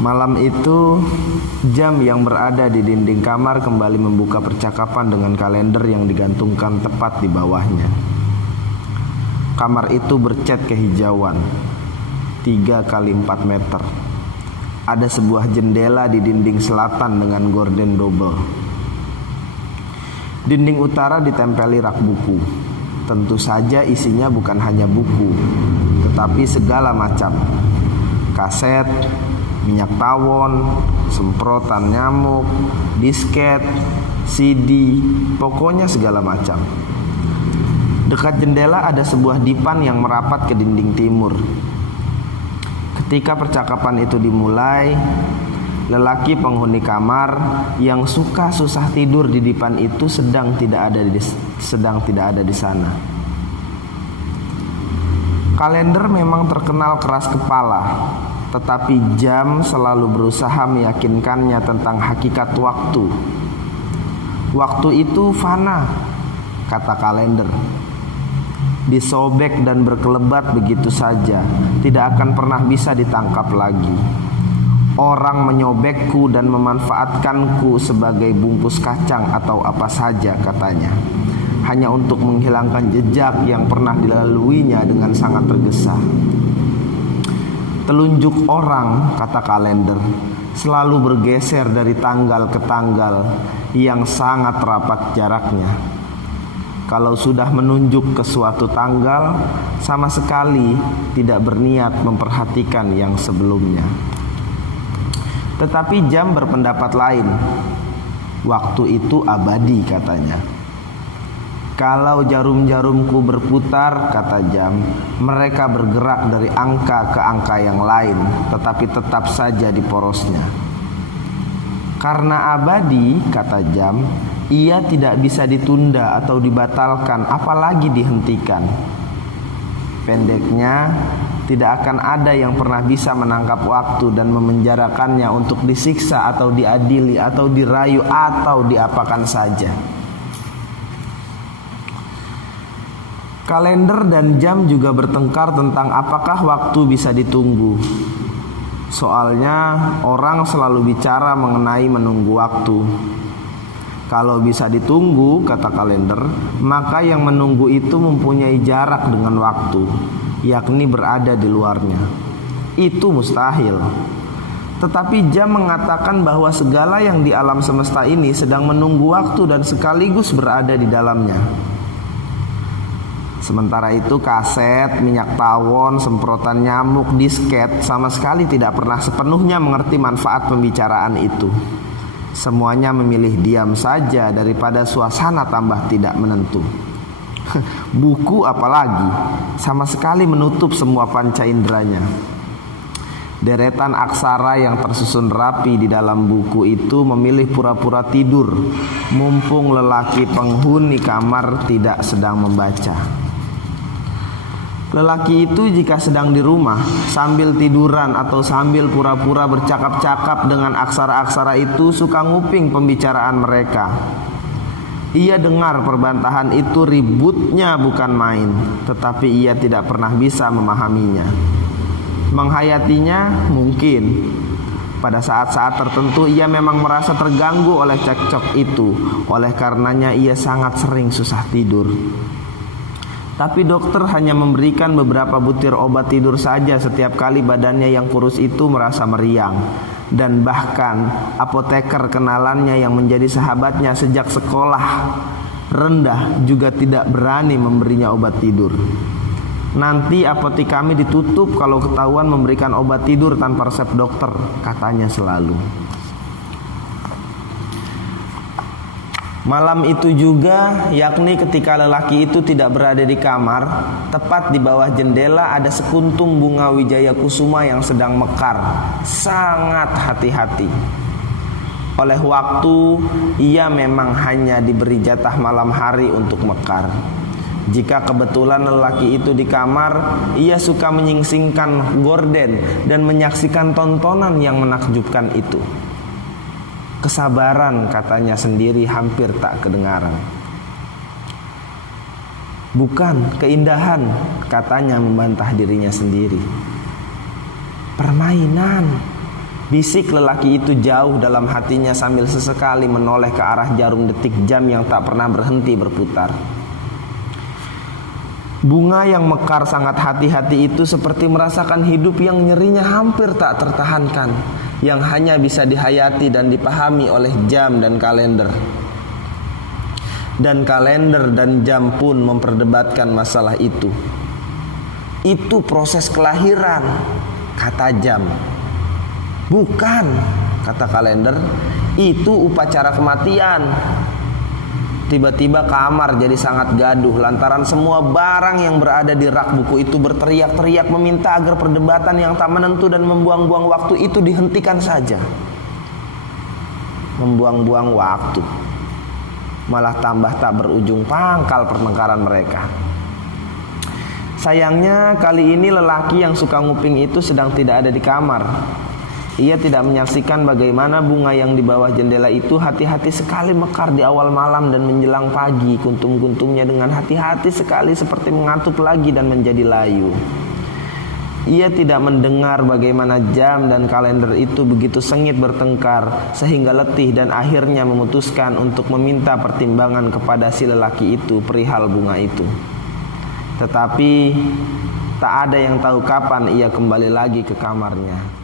Malam itu, jam yang berada di dinding kamar kembali membuka percakapan dengan kalender yang digantungkan tepat di bawahnya. Kamar itu bercat kehijauan, 3 kali 4 meter. Ada sebuah jendela di dinding selatan dengan gorden double. Dinding utara ditempeli rak buku. Tentu saja isinya bukan hanya buku, tetapi segala macam. Kaset, minyak tawon, semprotan nyamuk, disket, CD, pokoknya segala macam. Dekat jendela ada sebuah dipan yang merapat ke dinding timur. Ketika percakapan itu dimulai, lelaki penghuni kamar yang suka susah tidur di dipan itu sedang tidak ada di sana. Kalender memang terkenal keras kepala, tetapi jam selalu berusaha meyakinkannya tentang hakikat waktu. Waktu itu fana, kata kalender. Disobek dan berkelebat begitu saja, tidak akan pernah bisa ditangkap lagi. Orang menyobekku dan memanfaatkanku sebagai bungkus kacang atau apa saja, katanya, hanya untuk menghilangkan jejak yang pernah dilaluinya dengan sangat tergesa. Telunjuk orang, kata kalender, selalu bergeser dari tanggal ke tanggal yang sangat rapat jaraknya. Kalau sudah menunjuk ke suatu tanggal, sama sekali tidak berniat memperhatikan yang sebelumnya. Tetapi jam berpendapat lain. Waktu itu abadi, katanya. Kalau jarum-jarumku berputar, kata jam, mereka bergerak dari angka ke angka yang lain, tetapi tetap saja di porosnya. Karena abadi, kata jam, ia tidak bisa ditunda atau dibatalkan, apalagi dihentikan. Pendeknya, tidak akan ada yang pernah bisa menangkap waktu dan memenjarakannya untuk disiksa atau diadili atau dirayu atau diapakan saja. Kalender dan jam juga bertengkar tentang apakah waktu bisa ditunggu. Soalnya orang selalu bicara mengenai menunggu waktu. Kalau bisa ditunggu, kata kalender, maka yang menunggu itu mempunyai jarak dengan waktu, yakni berada di luarnya. Itu mustahil. Tetapi jam mengatakan bahwa segala yang di alam semesta ini sedang menunggu waktu dan sekaligus berada di dalamnya. Sementara itu kaset, minyak tawon, semprotan nyamuk, disket sama sekali tidak pernah sepenuhnya mengerti manfaat pembicaraan itu. Semuanya memilih diam saja daripada suasana tambah tidak menentu. Buku apalagi, sama sekali menutup semua panca inderanya. Deretan aksara yang tersusun rapi di dalam buku itu memilih pura-pura tidur, mumpung lelaki penghuni kamar tidak sedang membaca. Lelaki itu jika sedang di rumah, sambil tiduran atau sambil pura-pura bercakap-cakap dengan aksara-aksara itu, suka nguping pembicaraan mereka. Ia dengar perbantahan itu ributnya bukan main, tetapi ia tidak pernah bisa memahaminya. Menghayatinya mungkin. Pada saat-saat tertentu ia memang merasa terganggu oleh cekcok itu. Oleh karenanya ia sangat sering susah tidur. Tapi dokter hanya memberikan beberapa butir obat tidur saja setiap kali badannya yang kurus itu merasa meriang. Dan bahkan apoteker kenalannya yang menjadi sahabatnya sejak sekolah rendah juga tidak berani memberinya obat tidur. Nanti apotek kami ditutup kalau ketahuan memberikan obat tidur tanpa resep dokter, katanya selalu. Malam itu juga, yakni ketika lelaki itu tidak berada di kamar, tepat di bawah jendela ada sekuntum bunga wijaya kusuma yang sedang mekar. Sangat hati-hati. Oleh waktu, ia memang hanya diberi jatah malam hari untuk mekar. Jika kebetulan lelaki itu di kamar, ia suka menyingsingkan gorden dan menyaksikan tontonan yang menakjubkan itu. Kesabaran, katanya sendiri, hampir tak kedengaran. Bukan keindahan, katanya membantah dirinya sendiri. Permainan, Bisik lelaki itu jauh dalam hatinya sambil sesekali menoleh ke arah jarum detik jam yang tak pernah berhenti berputar. Bunga yang mekar sangat hati-hati itu seperti merasakan hidup yang nyerinya hampir tak tertahankan, yang hanya bisa dihayati dan dipahami oleh jam dan kalender. Dan kalender dan jam pun memperdebatkan masalah itu. Itu proses kelahiran, kata jam. Bukan, kata kalender, itu upacara kematian. Tiba-tiba kamar jadi sangat gaduh lantaran semua barang yang berada di rak buku itu berteriak-teriak meminta agar perdebatan yang tak menentu dan membuang-buang waktu itu dihentikan saja. Membuang-buang waktu, malah tambah tak berujung pangkal pertengkaran mereka. Sayangnya kali ini lelaki yang suka nguping itu sedang tidak ada di kamar. Ia tidak menyaksikan bagaimana bunga yang di bawah jendela itu hati-hati sekali mekar di awal malam dan menjelang pagi. Kuntum-kuntumnya dengan hati-hati sekali seperti mengantuk lagi dan menjadi layu. Ia tidak mendengar bagaimana jam dan kalender itu begitu sengit bertengkar sehingga letih dan akhirnya memutuskan untuk meminta pertimbangan kepada si lelaki itu perihal bunga itu. Tetapi tak ada yang tahu kapan ia kembali lagi ke kamarnya.